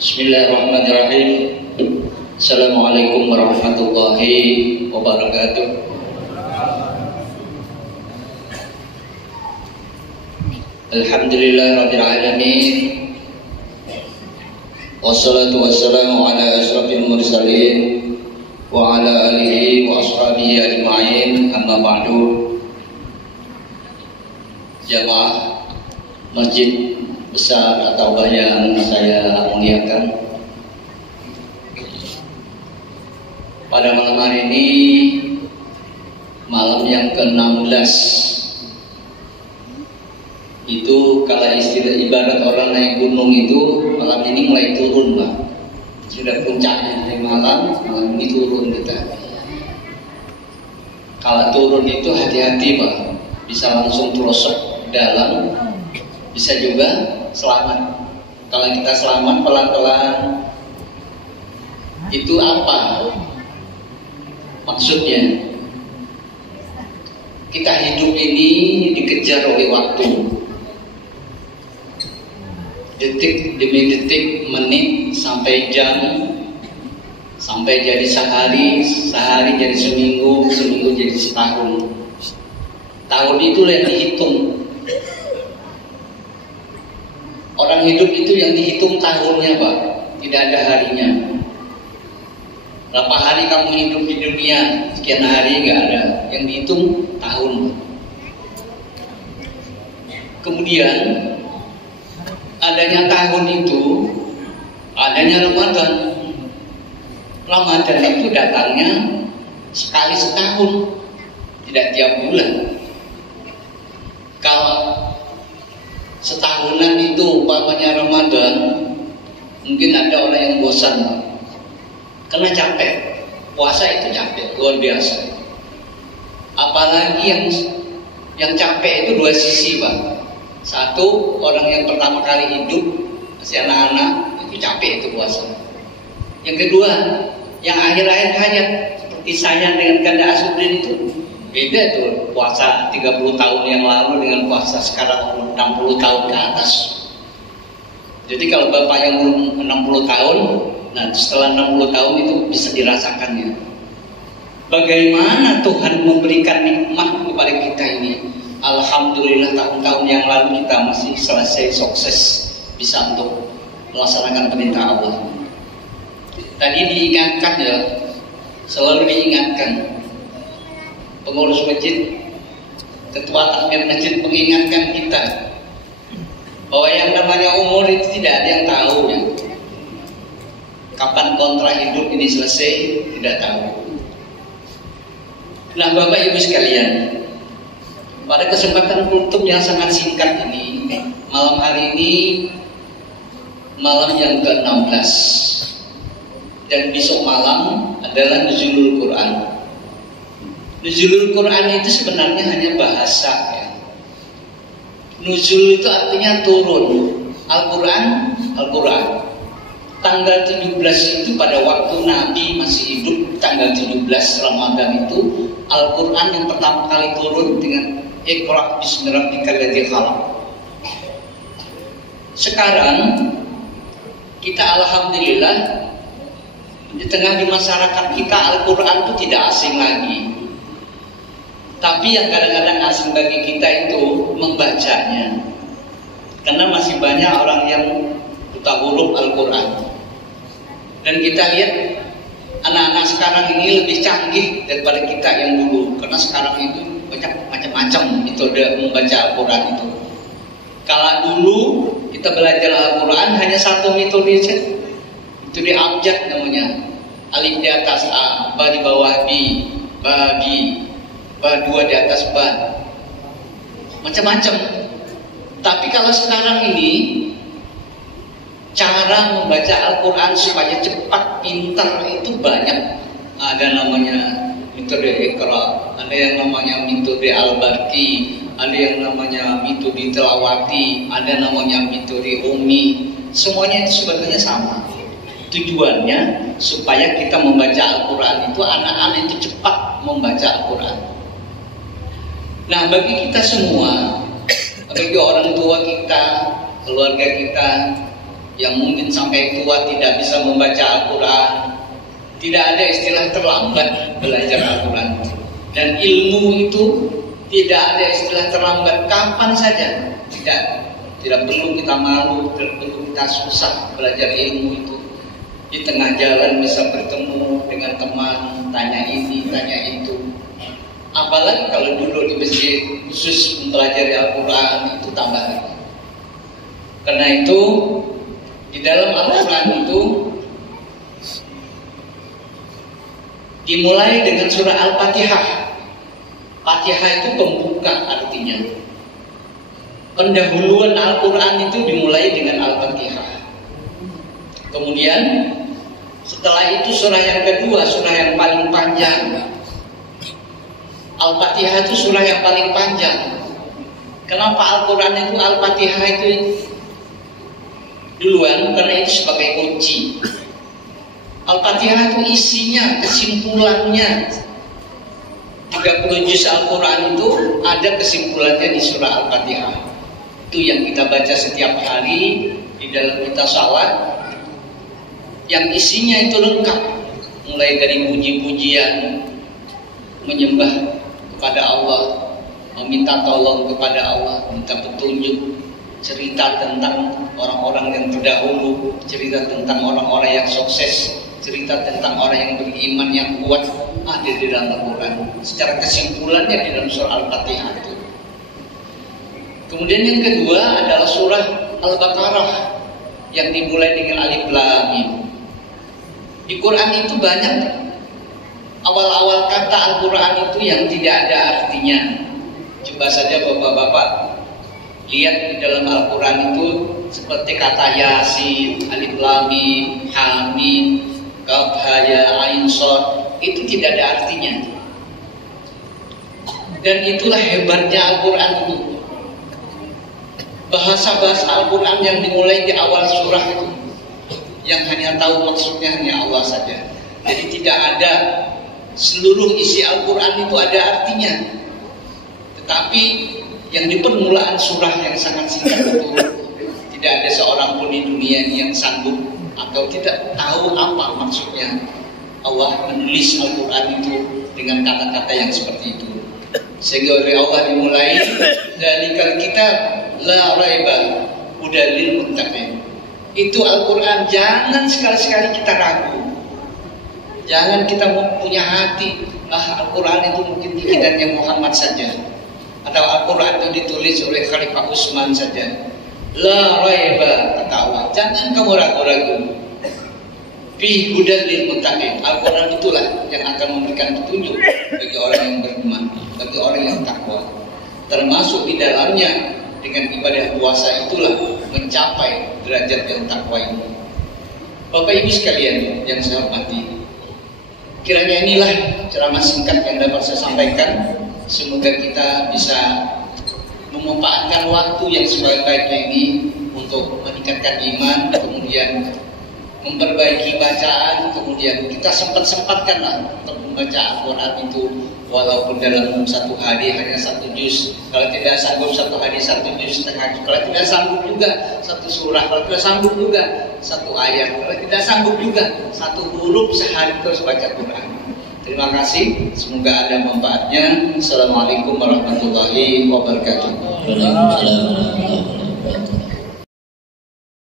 Bismillahirrahmanirrahim. Assalamualaikum warahmatullahi wabarakatuh. Alhamdulillahirabbil alamin. Wassalatu wassalamu ala asyrafil mursalin wa ala alihi wa ashabihi ajma'in. Amma ba'du. Jamaah Masjid Besar At-Taubah yang saya muliakan, pada malam hari ini, malam yang ke-16, itu kalau istilah ibarat orang naik gunung itu, malam ini mulai turun, Pak. Sudah puncaknya dari malam ini turun kita. Kalau turun itu hati-hati, Pak. Bisa langsung terosok dalam, bisa juga selamat. Kalau kita selamat pelan-pelan, itu apa maksudnya? Kita hidup ini dikejar oleh waktu, detik demi detik, menit sampai jam, sampai jadi sehari, sehari jadi seminggu, seminggu jadi setahun. Tahun itu yang dihitung. Orang hidup itu yang dihitung tahunnya, Pak. Tidak ada harinya. Berapa hari kamu hidup di dunia? Sekian hari, nggak ada. Yang dihitung tahun, Pak. Kemudian adanya tahun itu, adanya Ramadan. Ramadan itu datangnya sekali setahun, tidak tiap bulan. Kalau setahunan itu umpamanya Ramadan, mungkin ada orang yang bosan, karena capek. Puasa itu capek, luar biasa. Apalagi yang capek itu dua sisi, Pak. Satu, orang yang pertama kali hidup, masih anak-anak, itu capek itu puasa. Yang kedua, yang akhir-akhir hayat, seperti saya dengan Ganda Asudin itu, beda tuh puasa 30 tahun yang lalu dengan puasa sekarang 60 tahun ke atas. Jadi kalau bapak yang belum 60 tahun, nah setelah 60 tahun itu bisa dirasakannya. Bagaimana Tuhan memberikan nikmat kepada kita ini. Alhamdulillah tahun-tahun yang lalu kita masih selesai sukses bisa untuk melaksanakan perintah Allah. Tadi diingatkan ya, selalu diingatkan. Pengurus masjid, ketua takmir masjid mengingatkan kita bahwa yang namanya umur itu tidak ada yang tahu ya. Kapan kontrak hidup ini selesai, tidak tahu. Nah, Bapak Ibu sekalian, pada kesempatan kultum yang sangat singkat ini, malam hari ini malam yang ke-16, dan besok malam adalah Nuzulul Quran. Nuzulul Quran itu sebenarnya hanya bahasa ya. Nuzul itu artinya turun. Al-Quran, Al-Quran. Tanggal 17 itu pada waktu Nabi masih hidup, tanggal 17 Ramadan itu Al-Quran yang pertama kali turun dengan Iqra bismi rabbikal ladzi khalaq. Sekarang kita alhamdulillah di tengah di masyarakat kita Al-Quran itu tidak asing lagi. Tapi yang kadang-kadang asing bagi kita itu membacanya. Karena masih banyak orang yang buta huruf Al-Quran. Dan kita lihat anak-anak sekarang ini lebih canggih daripada kita yang dulu. Karena sekarang itu banyak macam-macam metode membaca Al-Quran itu. Kalau dulu kita belajar Al-Quran hanya satu metode saja. Itu di abjad namanya. Alif di atas A, ba di bawah B, ba B, ba dua di atas ba, macam-macam. Tapi kalau sekarang ini cara membaca Al-Quran supaya cepat, pintar itu banyak. Ada namanya metode Iqra, ada yang namanya metode Al-Barqi, ada yang namanya metode Tilawati, ada namanya metode Umi. Semuanya itu sebetulnya sama. Tujuannya supaya kita membaca Al-Quran itu anak-anak itu cepat membaca Al-Quran. Nah, bagi kita semua, bagi orang tua kita, keluarga kita yang mungkin sampai tua tidak bisa membaca Al-Quran. Tidak ada istilah terlambat belajar Al-Quran. Dan ilmu itu tidak ada istilah terlambat, kapan saja. Tidak perlu kita malu, tidak perlu kita susah belajar ilmu itu. Di tengah jalan bisa bertemu dengan teman, tanya ini, tanya itu. Apalagi kalau duduk di masjid khusus mempelajari Al-Quran, itu tambah lagi. Karena itu di dalam Al-Quran itu dimulai dengan surah Al-Fatihah. Fatihah itu pembuka artinya. Pendahuluan Al-Quran itu dimulai dengan Al-Fatihah. Kemudian setelah itu surah yang kedua, surah yang paling panjang. Al-Fatihah itu surah yang paling panjang. Kenapa Al-Quran itu Al-Fatihah itu duluan? Karena itu sebagai kunci. Al-Fatihah itu isinya, kesimpulannya. 30 juz Al-Quran itu ada kesimpulannya di surah Al-Fatihah. Itu yang kita baca setiap hari di dalam kita salat. Yang isinya itu lengkap, mulai dari puji-pujian, menyembah kepada Allah, meminta tolong kepada Allah, minta petunjuk, cerita tentang orang-orang yang terdahulu, cerita tentang orang-orang yang sukses, cerita tentang orang yang beriman yang kuat, ada di dalam Al-Quran. Secara kesimpulannya di dalam surah Al-Fatihah itu. Kemudian yang kedua adalah surah Al-Baqarah yang dimulai dengan Alif Lam Mim. Di Quran itu banyak awal-awal kata Al-Quran itu yang tidak ada artinya. Coba saja bapak-bapak lihat di dalam Al-Quran itu seperti kata Yasin, Alif Lam Mim, Ha Mim, Kaf Ha Ya Ain Shad, itu tidak ada artinya. Dan itulah hebatnya Al-Quran itu. Bahasa-bahasa Al-Quran yang dimulai di awal surah itu, yang hanya tahu maksudnya hanya Allah saja. Jadi tidak ada seluruh isi Al-Quran itu ada artinya. Tetapi yang di permulaan surah yang sangat singkat itu, tidak ada seorang pun di dunia ini yang sanggup atau tidak tahu apa maksudnya Allah menulis Al-Quran itu dengan kata-kata yang seperti itu. Sehingga oleh Allah dimulai Dzalikal kitab la raiba hudal lil muttaqin. Itu Al-Quran, jangan sekali-sekali kita ragu. Jangan kita punya hati, Al-Quran itu mungkin bikinannya Muhammad saja, atau Al-Quran itu ditulis oleh Khalifah Utsman saja. La raiba, kata Allah, jangan kamu ragu-ragu. Fi hudal lil muttaqin. Al-Quran itulah yang akan memberikan petunjuk bagi orang yang beriman, bagi orang yang takwa. Termasuk di dalamnya dengan ibadah puasa itulah mencapai derajat yang takwa ini. Bapak Ibu sekalian yang saya hormati, kiranya inilah ceramah singkat yang dapat saya sampaikan. Semoga kita bisa memanfaatkan waktu yang sebaik-baiknya ini untuk meningkatkan iman, kemudian memperbaiki bacaan, kemudian kita sempat-sempatkanlah untuk membaca Al-Quran itu, walaupun dalam satu hari hanya 1 juz. Kalau tidak sanggup 1 hari 1 juz setengah, kalau tidak sanggup juga 1 surah, kalau tidak sanggup juga 1 ayat, kalau tidak sanggup juga 1 huruf sehari terus baca Quran. Terima kasih, semoga ada manfaatnya. Assalamualaikum warahmatullahi wabarakatuh.